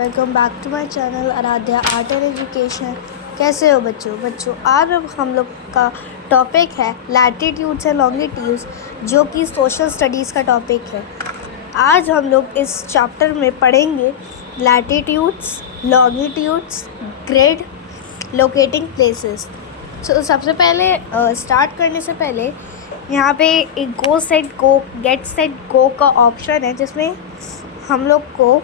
Welcome back to my channel Aaradhya art and education. कैसे हो बच्चों आज हम लोग का टॉपिक है लैटिट्यूड्स एंड लॉन्गिट्यूड्स, जो कि सोशल स्टडीज़ का टॉपिक है। आज हम लोग इस चैप्टर में पढ़ेंगे latitudes, longitudes, grid, locating places. तो सबसे पहले स्टार्ट करने से पहले यहाँ पे एक गो set go get set go का ऑप्शन है, जिसमें हम लोग को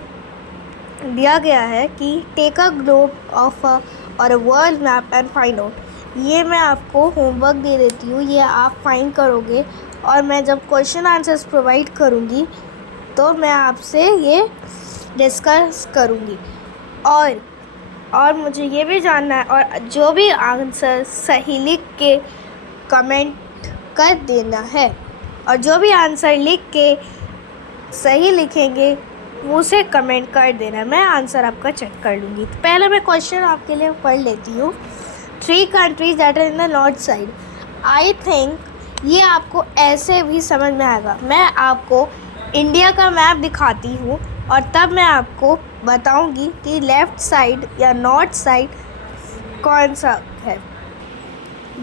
दिया गया है कि टेक अ ग्लोब ऑफ और a world map and find out. ये मैं आपको होमवर्क दे देती हूँ, ये आप फाइंड करोगे और मैं जब क्वेश्चन आंसर्स प्रोवाइड करूँगी तो मैं आपसे ये डिस्कस करूँगी। और मुझे ये भी जानना है, और जो भी आंसर सही लिख के कमेंट कर देना है, और जो भी आंसर लिख के सही लिखेंगे उसे कमेंट कर देना। मैं आंसर आपका चेक कर लूँगी। तो पहले मैं क्वेश्चन आपके लिए पढ़ लेती हूँ। 3 countries that are in the north side. I think ये आपको ऐसे भी समझ में आएगा। मैं आपको इंडिया का मैप दिखाती हूँ और तब मैं आपको बताऊँगी कि लेफ़्ट साइड या नॉर्थ साइड कौन सा है।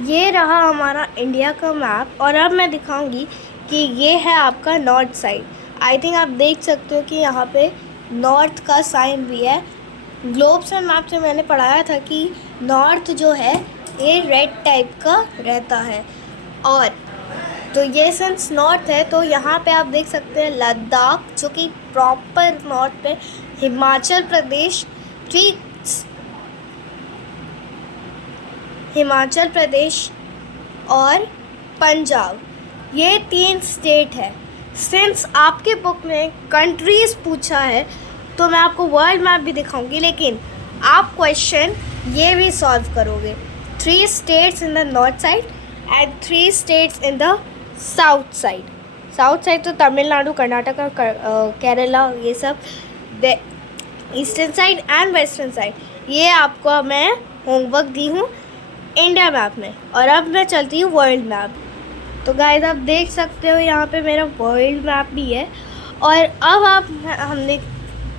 ये रहा हमारा इंडिया का मैप और अब मैं दिखाऊँगी कि ये है आपका नॉर्थ साइड। आई थिंक आप देख सकते हो कि यहाँ पे नॉर्थ का साइन भी है। ग्लोब्स एंड मैप से मैंने पढ़ाया था कि नॉर्थ जो है ये रेड टाइप का रहता है। और तो ये सिंस नॉर्थ है तो यहाँ पे आप देख सकते हैं लद्दाख, जो कि प्रॉपर नॉर्थ पे, हिमाचल प्रदेश, ठीक हिमाचल प्रदेश और पंजाब, ये 3 स्टेट है। सिंस आपके बुक में कंट्रीज़ पूछा है तो मैं आपको वर्ल्ड मैप भी दिखाऊंगी, लेकिन आप क्वेश्चन ये भी सॉल्व करोगे। 3 states in the north side and 3 states in the south side. South side तो तमिलनाडु, कर्नाटका, केरला, ये सब। Eastern side and western side, ये आपको मैं होमवर्क दी हूँ इंडिया मैप में। और अब मैं चलती हूँ वर्ल्ड मैप। तो गाइस आप देख सकते हो यहाँ पे मेरा वर्ल्ड मैप भी है। और अब हमने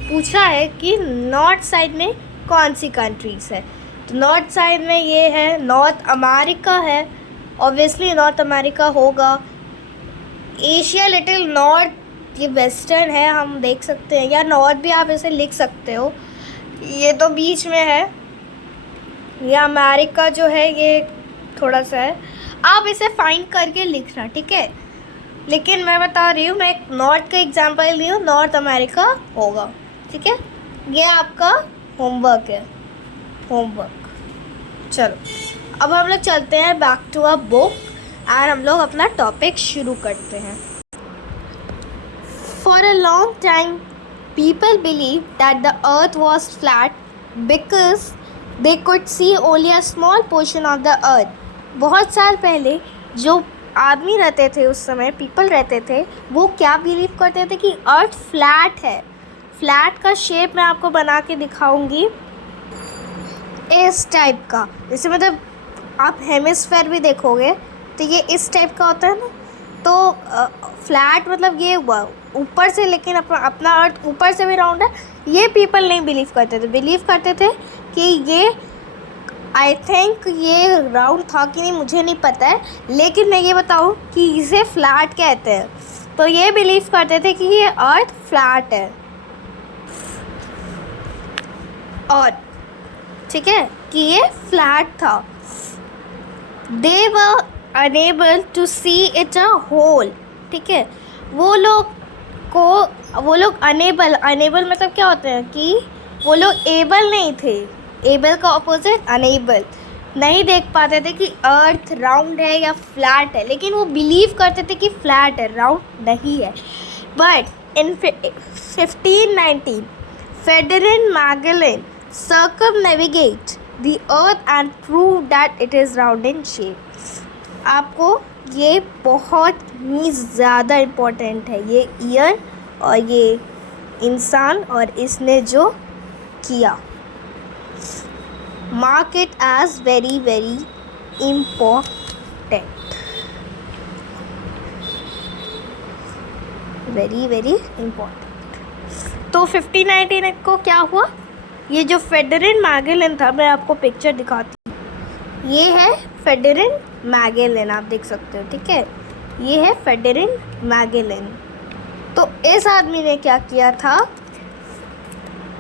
पूछा है कि नॉर्थ साइड में कौन सी कंट्रीज़ है। तो नॉर्थ साइड में ये है, नॉर्थ अमेरिका है, ऑब्वियसली नॉर्थ अमेरिका होगा। एशिया लिटिल नॉर्थ, ये वेस्टर्न है, हम देख सकते हैं, या नॉर्थ भी आप इसे लिख सकते हो, ये तो बीच में है। ये अमेरिका जो है ये थोड़ा सा है, आप इसे फाइंड करके लिखना, ठीक है। लेकिन मैं बता रही हूँ, मैं एक नॉर्थ का एग्जांपल दी हूँ, नॉर्थ अमेरिका होगा, ठीक है। ये आपका होमवर्क है, होमवर्क। चलो अब हम लोग चलते हैं बैक टू अ बुक और हम लोग अपना टॉपिक शुरू करते हैं। For a long time people believe that the earth was flat because they could see only a small portion of the अर्थ। बहुत साल पहले जो आदमी रहते थे, उस समय पीपल रहते थे, वो क्या बिलीव करते थे कि अर्थ फ्लैट है। फ्लैट का शेप मैं आपको बना के दिखाऊंगी, इस टाइप का। जैसे मतलब आप हेमिस्फेयर भी देखोगे तो ये इस टाइप का होता है ना। तो फ्लैट मतलब ये हुआ ऊपर से, लेकिन अपना अर्थ ऊपर से भी राउंड है। ये पीपल नहीं बिलीव करते थे। बिलीव करते थे कि ये, आई थिंक ये राउंड था कि नहीं मुझे नहीं पता है, लेकिन मैं ये बताऊँ कि इसे फ्लैट कहते हैं। तो ये बिलीव करते थे कि ये अर्थ फ्लैट है। और ठीक है कि ये फ्लैट था। They were unable to see it a whole, ठीक है। वो लोग अनेबल मतलब क्या होता है कि वो लोग एबल नहीं थे। एबल का ऑपोजिट अनेबल, नहीं देख पाते थे कि अर्थ राउंड है या फ्लैट है, लेकिन वो बिलीव करते थे कि फ्लैट है, राउंड नहीं है। But in 1519 Frederick Magellan circumnavigate the earth and prove that it is round in shape। आपको ये बहुत ही ज़्यादा इम्पोर्टेंट है, ये ईयर और ये इंसान और इसने जो किया। Mark it as very very important, very very important. तो 1519 को क्या हुआ, ये जो फेडरिन मैगेलन था, मैं आपको पिक्चर दिखाती हूँ। ये है फेडरिन मैगेलन, आप देख सकते हो, ठीक है। ये है फेडरिन मैगेलन। तो इस आदमी ने क्या किया था,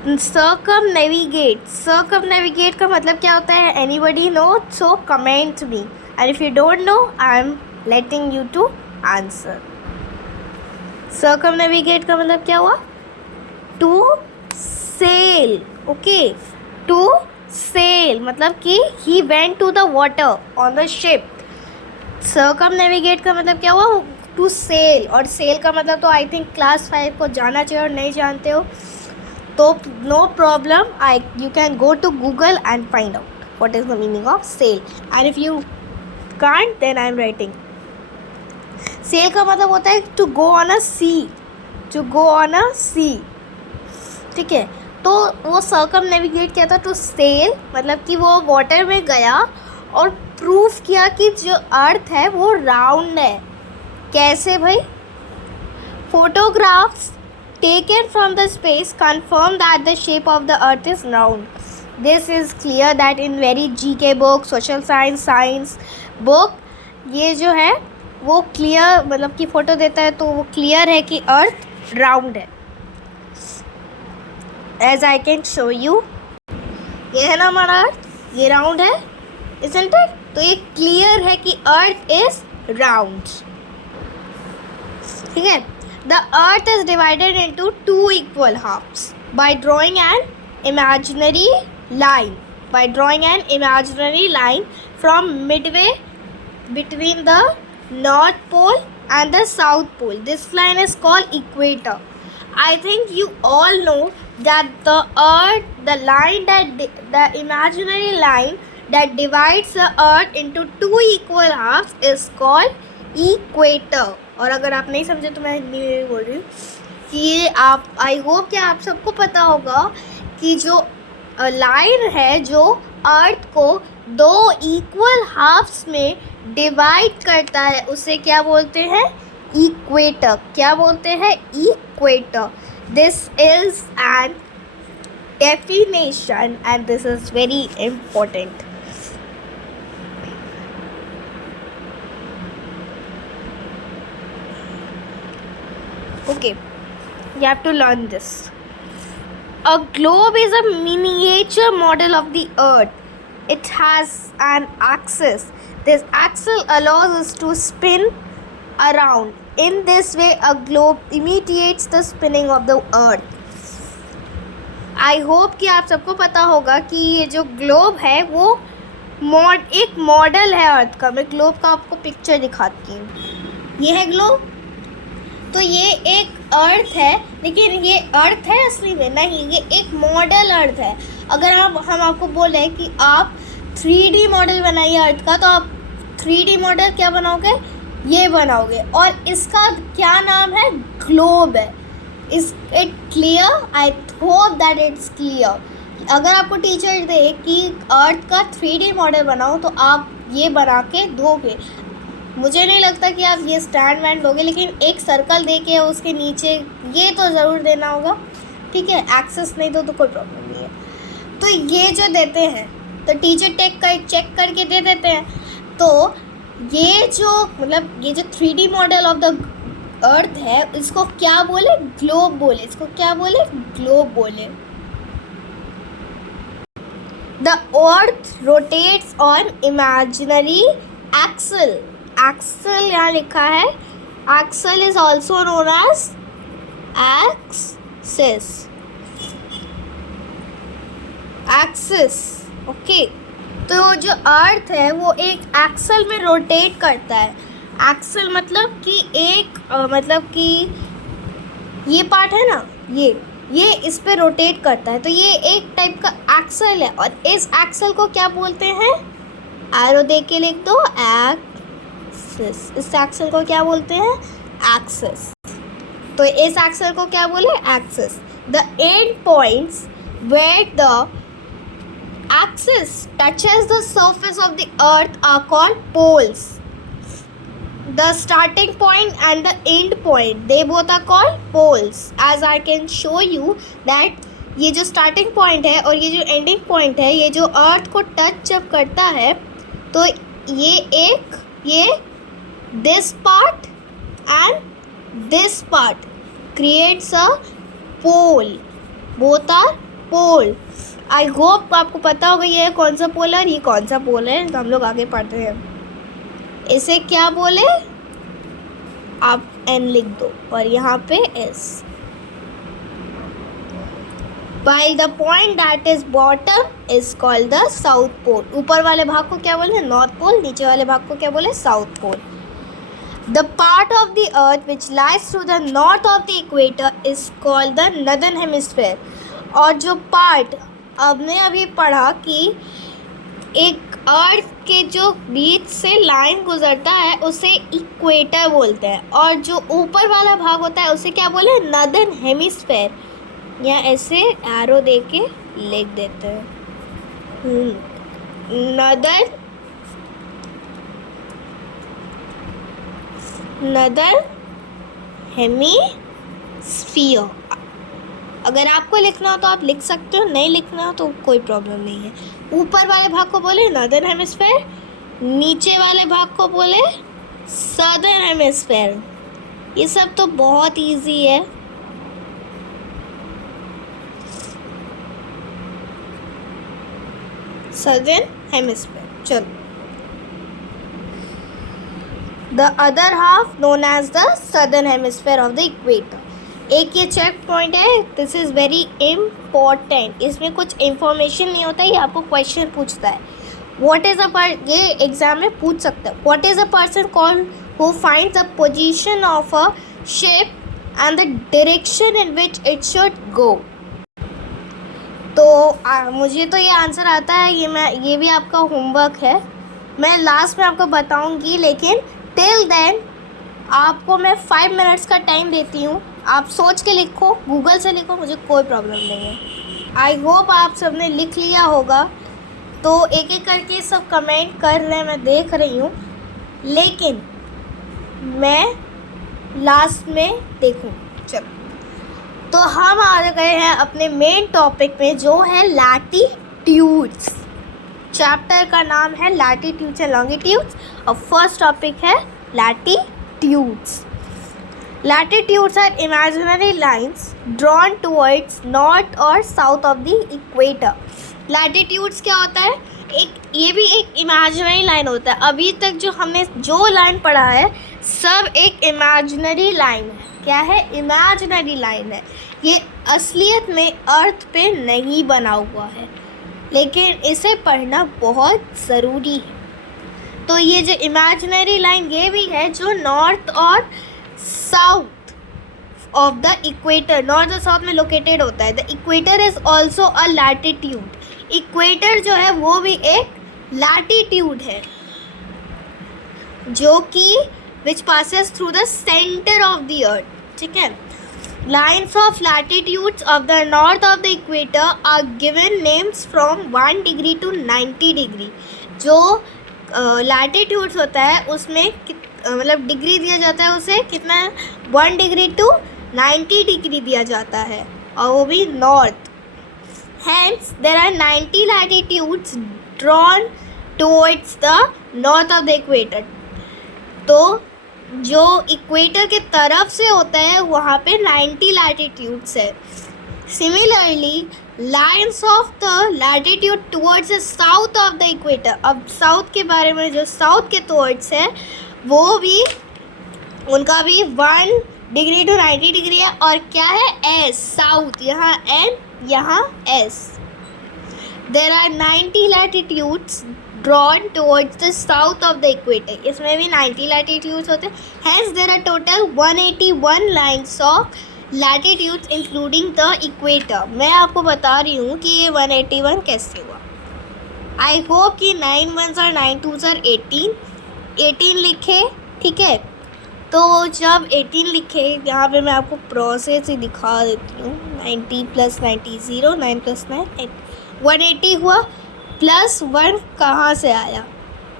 circumnavigate का मतलब क्या होता है, anybody know? So comment me, and if you don't know, I am letting you to answer. Circumnavigate का मतलब क्या हुआ, to sail, okay, to sail मतलब कि he went to the water on the ship. Circumnavigate का मतलब क्या हुआ, to sail, और sail का मतलब तो आई थिंक क्लास 5 को जाना चाहिए, और नहीं जानते हो तो no problem, you can go to Google and find out what is the meaning of sail, and if you can't then I am writing. sail का मतलब होता है to go on a sea, to go on a sea, ठीक है। तो वो circumnavigate क्या था, to sail मतलब कि वो वाटर में गया और प्रूफ किया कि जो अर्थ है वो राउंड है। कैसे भाई, photographs taken from the space confirm that the shape of the earth is round. This is clear that in very GK book, social science book, ये जो है वो क्लियर मतलब कि फ़ोटो देता है तो वो क्लियर है कि अर्थ राउंड है। As I can show you, ये है ना हमारा अर्थ, ये राउंड है, isn't it? तो ये क्लियर है कि अर्थ इज राउंड, ठीक है। The earth is divided into two equal halves by drawing an imaginary line. By drawing an imaginary line from midway between the North Pole and the South Pole. This line is called equator. I think you all know that the earth, the imaginary line that divides the earth into two equal halves is called equator. और अगर आप नहीं समझे तो मैं हिंदी में भी बोल रही हूँ कि ये आप, आई होप कि आप सबको पता होगा कि जो लाइन है जो अर्थ को दो इक्वल हाफ्स में डिवाइड करता है उसे क्या बोलते हैं, इक्वेटर। क्या बोलते हैं, equator. This is an definition and this is very important. Okay, you have to learn this. A globe is a miniature model of the earth. It has an axis. This axis allows us to spin around. In this way, a globe imitates the spinning of the earth. I hope कि आप सबको पता होगा कि ये जो globe है वो एक मॉडल है अर्थ का। मैं ग्लोब का आपको पिक्चर दिखाती हूँ। ये है ग्लोब, तो ये एक अर्थ है, लेकिन ये अर्थ है असली में नहीं, ये एक मॉडल अर्थ है। अगर हम आपको बोले कि आप 3D मॉडल बनाइए अर्थ का, तो आप 3D मॉडल क्या बनाओगे, ये बनाओगे, और इसका क्या नाम है, ग्लोब है। Is it clear? I hope that it's clear. अगर आपको टीचर दे कि अर्थ का 3D मॉडल बनाओ तो आप ये बना के दोगे। मुझे नहीं लगता कि आप ये स्टैंड वैंड दोगे, लेकिन एक सर्कल दे के उसके नीचे ये तो ज़रूर देना होगा, ठीक है। एक्सेस नहीं दो तो कोई प्रॉब्लम नहीं है। तो ये जो देते हैं तो टीचर चेक करके दे देते हैं। तो ये जो मतलब ये जो 3D मॉडल ऑफ द अर्थ है, इसको क्या बोले, ग्लोब बोले। इसको क्या बोले, ग्लोब बोले। The earth rotates on imaginary axle. Axle यहाँ लिखा है, axle is also known as axis. Axis, okay. तो जो अर्थ है वो एक एक्सल में रोटेट करता है। एक्सल मतलब कि एक मतलब कि ये पार्ट है ना, ये इस पे रोटेट करता है, तो ये एक टाइप का एक्सल है। और इस एक्सल को क्या बोलते हैं, एरो दे के लिख दो, इस एक्सल को क्या बोलते हैं, एक्सिस। तो इस एक्सल को क्या बोले, axis. The end points where the axis touches the surface of the earth are called poles. The starting point and the end point, they both are called poles. As I can show you that ये जो starting point है और ये जो ending point है, ये जो अर्थ को टच जब करता है तो ये this part and this part creates a pole, both are pole. I hope आपको पता होगा ये कौन सा पोल है और ये कौन सा पोल है, तो हम लोग आगे पढ़ते हैं। इसे क्या बोले, आप एन लिख दो और यहाँ पे S. While the point that is bottom is called the south pole. ऊपर वाले भाग को क्या बोले, नॉर्थ पोल, नीचे वाले भाग को क्या बोले, south pole. The part of the earth which lies through the north of the equator is called the northern hemisphere. और जो पार्ट हमने अभी पढ़ा कि एक अर्थ के जो बीच से लाइन गुजरता है उसे इक्वेटर बोलते हैं, और जो ऊपर वाला भाग होता है उसे क्या बोले, नॉर्दर्न हेमिस्फेयर। या ऐसे एरो दे के लिख देते हैं, नॉर्दर्न हेमिस्फीयर। अगर आपको लिखना हो तो आप लिख सकते हो, नहीं लिखना हो तो कोई प्रॉब्लम नहीं है। ऊपर वाले भाग को बोले नॉर्दर्न हेमिस्फीयर, नीचे वाले भाग को बोले सदर्न हेमिस्फीयर। ये सब तो बहुत इजी है। Southern hemisphere. चलो, the other half known as the southern hemisphere of the equator. एक ये चेक पॉइंट है, दिस इज़ वेरी इम्पोर्टेंट। इसमें कुछ इंफॉर्मेशन नहीं होता है, ये आपको क्वेश्चन पूछता है। व्हाट इज़ ये एग्जाम में पूछ सकता है, what is a person called who finds the position of a ship and the direction in which it should go. तो मुझे तो ये आंसर आता है, ये भी आपका होमवर्क है, मैं लास्ट में आपको बताऊंगी, लेकिन टिल देन आपको मैं 5 मिनट्स का टाइम देती हूँ। आप सोच के लिखो, गूगल से लिखो, मुझे कोई प्रॉब्लम नहीं है। आई होप आप सबने लिख लिया होगा, तो एक एक करके सब कमेंट कर रहे हैं, मैं देख रही हूँ, लेकिन मैं लास्ट में देखूँ। चलो, तो हम आ गए हैं अपने मेन टॉपिक में, जो है लैटिट्यूड्स। चैप्टर का नाम है लैटिट्यूड्स एंड लॉन्गिट्यूड्स, और फर्स्ट टॉपिक है latitudes. Latitudes are imaginary lines drawn towards north और south of the equator. Latitudes क्या होता है, ये भी एक इमेजिनरी लाइन होता है। अभी तक जो हमने जो लाइन पढ़ा है सब एक इमेजिनरी लाइन है। क्या है, इमेजिनरी लाइन है। ये असलियत में अर्थ पे नहीं बना हुआ है, लेकिन इसे पढ़ना बहुत ज़रूरी है। तो ये जो इमेजिनरी लाइन ये भी है जो नॉर्थ और south of the equator, north और साउथ में लोकेटेड होता है। The equator is also a latitude. Equator जो है वो भी एक लैटिट्यूड है, जो कि which passes through the centre of the earth. ठीक है, lines of latitudes of the north of the equator are given names from 1 degree to 90 degree. जो लैटिट्यूड्स होता है उसमें मतलब डिग्री दिया जाता है, उसे कितना, 1 डिग्री टू 90 डिग्री दिया जाता है, और वो भी north. Hence, there are 90 latitudes drawn towards the north of the equator. तो जो इक्वेटर के तरफ से होता है वहाँ पे 90 लैटिट्यूड्स है। Similarly lines of the latitude towards the south of the equator. अब साउथ के बारे में, जो साउथ के टुवर्ड्स है वो भी, उनका भी 1 डिग्री टू 90 डिग्री है, और क्या है, एस, साउथ, यहाँ एन, यहाँ S. There are 90 latitudes drawn towards the south of the equator. इसमें भी 90 latitudes होते हैं। Hence there are total 181 lines of latitudes including the equator. मैं आपको बता रही हूँ कि ये 181 कैसे हुआ। I hope कि 9 1s और 9 2s और 18 लिखे। ठीक है, तो जब 18 लिखे, यहाँ पे मैं आपको प्रोसेस ही दिखा देती हूँ। 90 + 90 0, 9 + 9 8, 180 हुआ। +1 कहाँ से आया,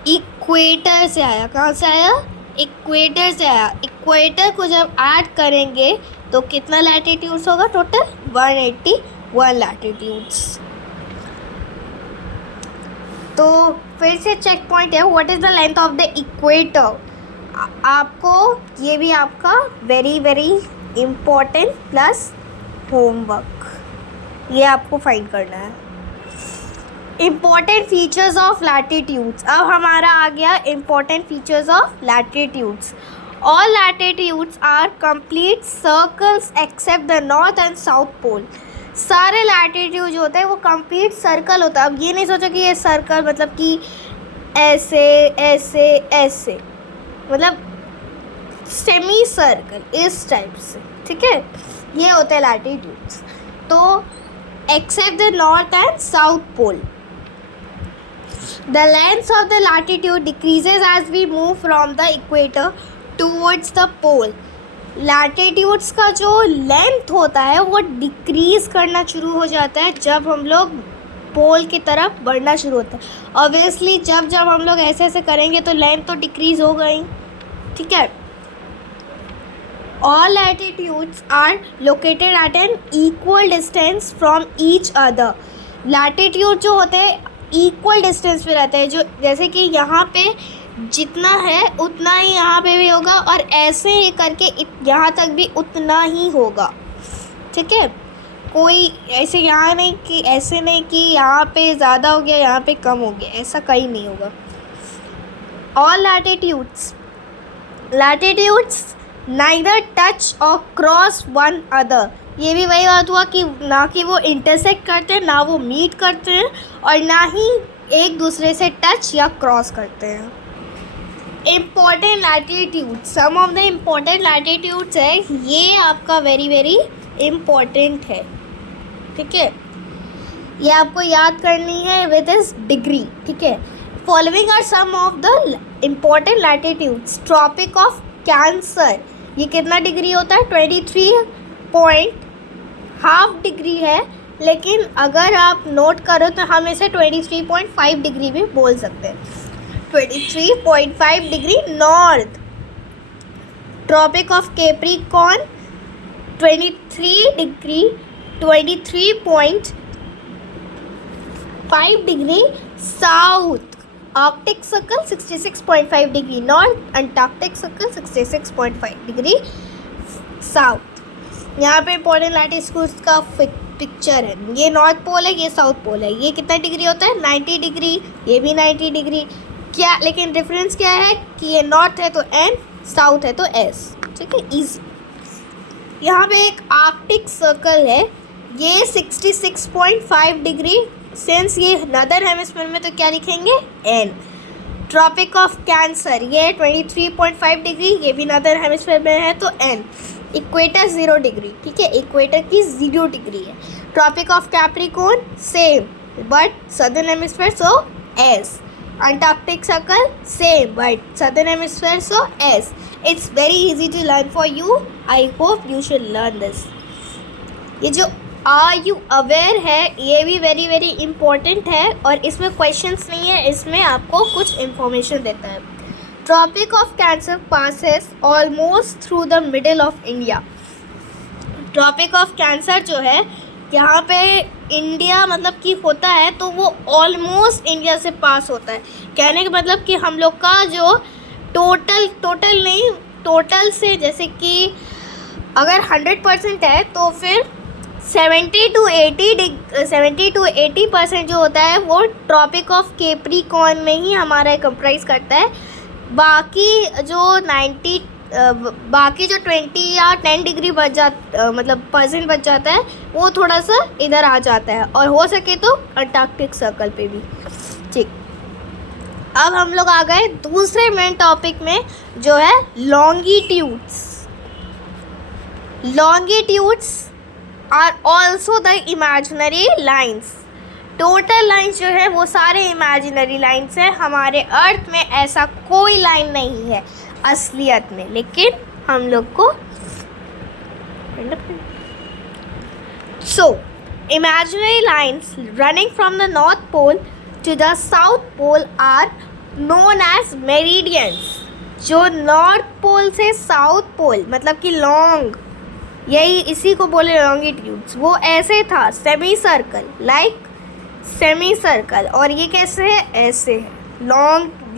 इक्वेटर से आया। कहाँ से आया, इक्वेटर से आया। इक्वेटर को जब ऐड करेंगे तो कितना लैटिट्यूड्स होगा, टोटल 181 1 लैटिट्यूड्स। तो फिर से चेक पॉइंट है, what is the length of the equator. आपको ये भी आपका very very important plus homework, ये आपको फाइंड करना है। इम्पॉर्टेंट फीचर्स ऑफ लैटिट्यूड्स, अब हमारा आ गया important features of latitudes. All latitudes are complete circles except the north and south pole. सारे लैटिट्यूड जो होते हैं वो कंप्लीट सर्कल होता है। अब ये नहीं सोचा कि ये सर्कल मतलब कि ऐसे ऐसे ऐसे, मतलब सेमी सर्कल इस टाइप से, ठीक है, ये होते हैं लैटिट्यूड्स। तो except the north and south pole, the length of the latitude decreases as we move from the equator towards the pole. Latitudes का जो लेंथ होता है वो डिक्रीज़ करना शुरू हो जाता है जब हम लोग पोल की तरफ बढ़ना शुरू होता है। ऑब्वियसली जब जब हम लोग ऐसे ऐसे करेंगे तो लेंथ तो डिक्रीज़ हो गई, ठीक है। All latitudes are located at an equal distance from each other. Latitude जो होते हैं इक्वल डिस्टेंस पे रहते हैं, जो जैसे कि यहाँ पे जितना है उतना ही यहाँ पे भी होगा, और ऐसे ही करके यहाँ तक भी उतना ही होगा, ठीक है। कोई ऐसे यहाँ नहीं कि ऐसे नहीं कि यहाँ पे ज़्यादा हो गया यहाँ पे कम हो गया, ऐसा कहीं नहीं होगा। ऑल लैटिट्यूड्स नाइदर टच और क्रॉस वन अदर। ये भी वही बात हुआ कि ना कि वो इंटरसेक्ट करते हैं, ना वो मीट करते हैं, और ना ही एक दूसरे से टच या क्रॉस करते हैं। Important latitude, some of the important latitudes है, ये आपका वेरी वेरी इम्पॉर्टेंट है, ठीक है। ये आपको याद करनी है विद इस डिग्री, ठीक है। Following are some of the important latitudes. Tropic of cancer, ये कितना डिग्री होता है? 23.5 डिग्री है, लेकिन अगर आप नोट करो तो हम इसे 23.5 डिग्री भी बोल सकते हैं। 23.5 degree north. Tropic of capricorn 23.5 degree south. Arctic circle 66.5 degree north, antarctic circle 66.5 degree south. यहाँ पे इंपॉर्टेंट लैटिट्यूड्स का पिक्चर है, ये नॉर्थ पोल है, ये साउथ पोल है। ये कितना डिग्री होता है? 90 डिग्री, ये भी 90 डिग्री। क्या लेकिन डिफरेंस क्या है कि ये नॉर्थ है तो एन, साउथ है तो एस, ठीक है, इजी। यहाँ पे एक आर्कटिक सर्कल है, ये 66.5 डिग्री, सिंस ये नदर हेमिस्फीयर में तो क्या लिखेंगे? एन। ट्रॉपिक ऑफ कैंसर ये 23.5 डिग्री, ये भी नदर हेमिस्फीयर में है तो एन। इक्वेटर 0 डिग्री, ठीक है, इक्वेटर की 0 डिग्री है। Tropic of capricorn same but southern hemisphere so S. Antarctic circle same but southern hemisphere so S. It's very easy to learn for you, I hope you should learn this. ये जो are you aware है ये भी very very important है, और इसमें questions नहीं है, इसमें आपको कुछ इंफॉर्मेशन देता है। Tropic of cancer passes almost through the middle of India. Tropic of cancer जो है यहाँ पे इंडिया मतलब कि होता है तो वो ऑलमोस्ट इंडिया से पास होता है। कहने का मतलब कि हम लोग का जो टोटल से जैसे कि अगर 100% है तो फिर 70 to 80% जो होता है वो ट्रॉपिक ऑफ कैप्रिकॉर्न में ही हमारा कंप्राइज करता है। बाकी जो 20 या 10 डिग्री बच जाता मतलब परसेंट बच जाता है वो थोड़ा सा इधर आ जाता है, और हो सके तो अंटार्कटिक सर्कल पे भी, ठीक। अब हम लोग आ गए दूसरे मेन टॉपिक में जो है longitudes. Longitudes are also the imaginary lines. Total lines जो है वो सारे इमेजिनरी लाइन्स हैं। हमारे अर्थ में ऐसा कोई लाइन नहीं है असलियत में, लेकिन हम लोग को imaginary lines running from the north pole to the south pole are known as meridians. जो नॉर्थ पोल से साउथ पोल मतलब कि लॉन्ग यही इसी को बोले लॉन्गिट्यूड्स। वो ऐसे था semi circle, like semi circle, और ये कैसे है, ऐसे है,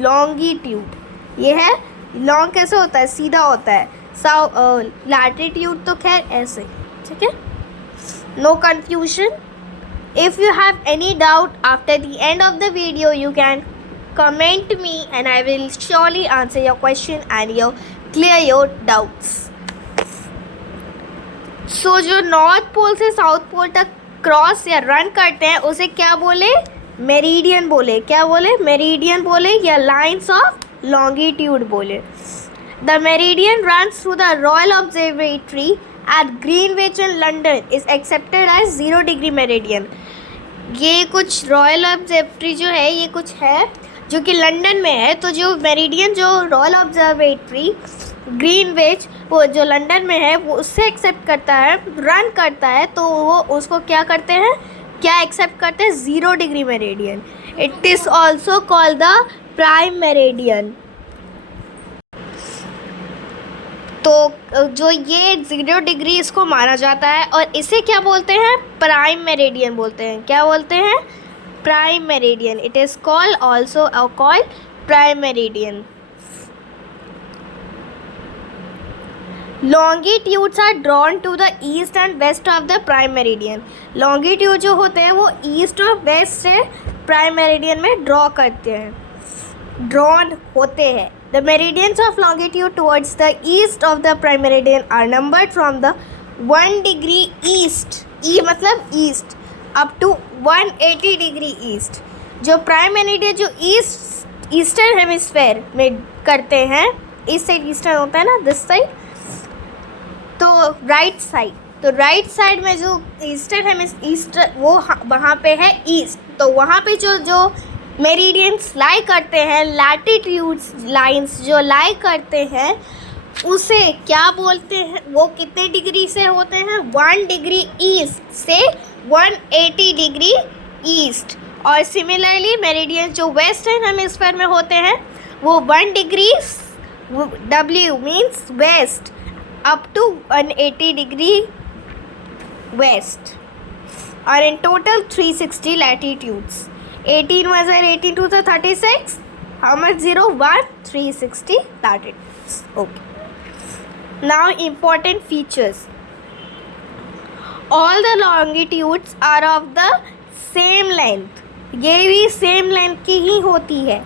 लॉन्गिट्यूड। ये है लॉन्ग, कैसे होता है, सीधा होता है। लैटिट्यूड तो खैर ऐसे, ठीक है। No confusion. If you have any doubt after the end of the video you can comment me and I will surely answer your question and clear your doubts. So जो नॉर्थ पोल से south पोल तक cross या run करते हैं उसे क्या बोले, meridian बोले। क्या बोले, मेरिडियन बोले, या लाइन्स ऑफ लॉन्गिट्यूड बोले। The meridian runs through the Royal Observatory at Greenwich in London is accepted as 0 degree meridian. ये कुछ रॉयल ऑब्जर्वेटरी जो है, ये कुछ है जो कि लंदन में है। तो जो मेरिडियन, जो रॉयल ऑब्जर्वेटरी ग्रीनविच, वो जो लंदन में है, वो उससे एक्सेप्ट करता है, रन करता है। तो वो उसको क्या करते हैं, क्या एक्सेप्ट करते हैं, 0 degree meridian. It is also called the prime meridian. तो जो ये 0 डिग्री इसको माना जाता है और इसे क्या बोलते हैं, प्राइम मेरिडियन बोलते हैं। क्या बोलते हैं, prime meridian. It is called also called prime meridian. Longitudes are drawn to the east and west of the prime meridian. Longitude जो होते हैं वो ईस्ट और वेस्ट से प्राइम मेरिडियन में ड्रॉ करते हैं, ड्रॉन होते हैं। The meridians of longitude towards the east of the prime meridian are numbered from the 1 degree east, E मतलब east, up to 180 degree east। जो प्राइम मेरिडियन जो ईस्टर्न हेमिस्फेयर में करते हैं, इस साइड ईस्टर्न होता है ना, दिस साइड, तो राइट साइड, तो राइट साइड में जो ईस्टर्न वो वहाँ पे है ईस्ट। तो वहाँ पे जो मेरिडियंस लाई करते हैं, लैटिट्यूड्स लाइंस जो लाई करते हैं, उसे क्या बोलते हैं, वो कितने डिग्री से होते हैं, 1 डिग्री ईस्ट से 180 डिग्री ईस्ट। और सिमिलरली मेरिडियन जो वेस्टर्न हेमिस्फीयर में होते हैं वो 1 degree W means west up to 180 degree west. और in total 360 latitudes. 18 was 18 to the 36. How much 0? 1, 360 latitudes. Okay. Now important features. All the longitudes are of the same length. ये भी same length की ही होती है।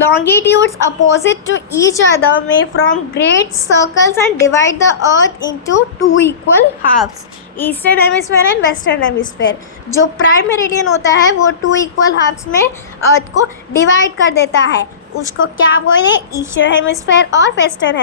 Longitudes opposite to each other may form great circles and divide the earth into 2 equal halves. Eastern hemisphere and western hemisphere. जो prime meridian होता है वो 2 equal halves में अर्थ को डिवाइड कर देता है। उसको क्या बोले, ईस्टर्न हेमिस्फीयर और वेस्टर्न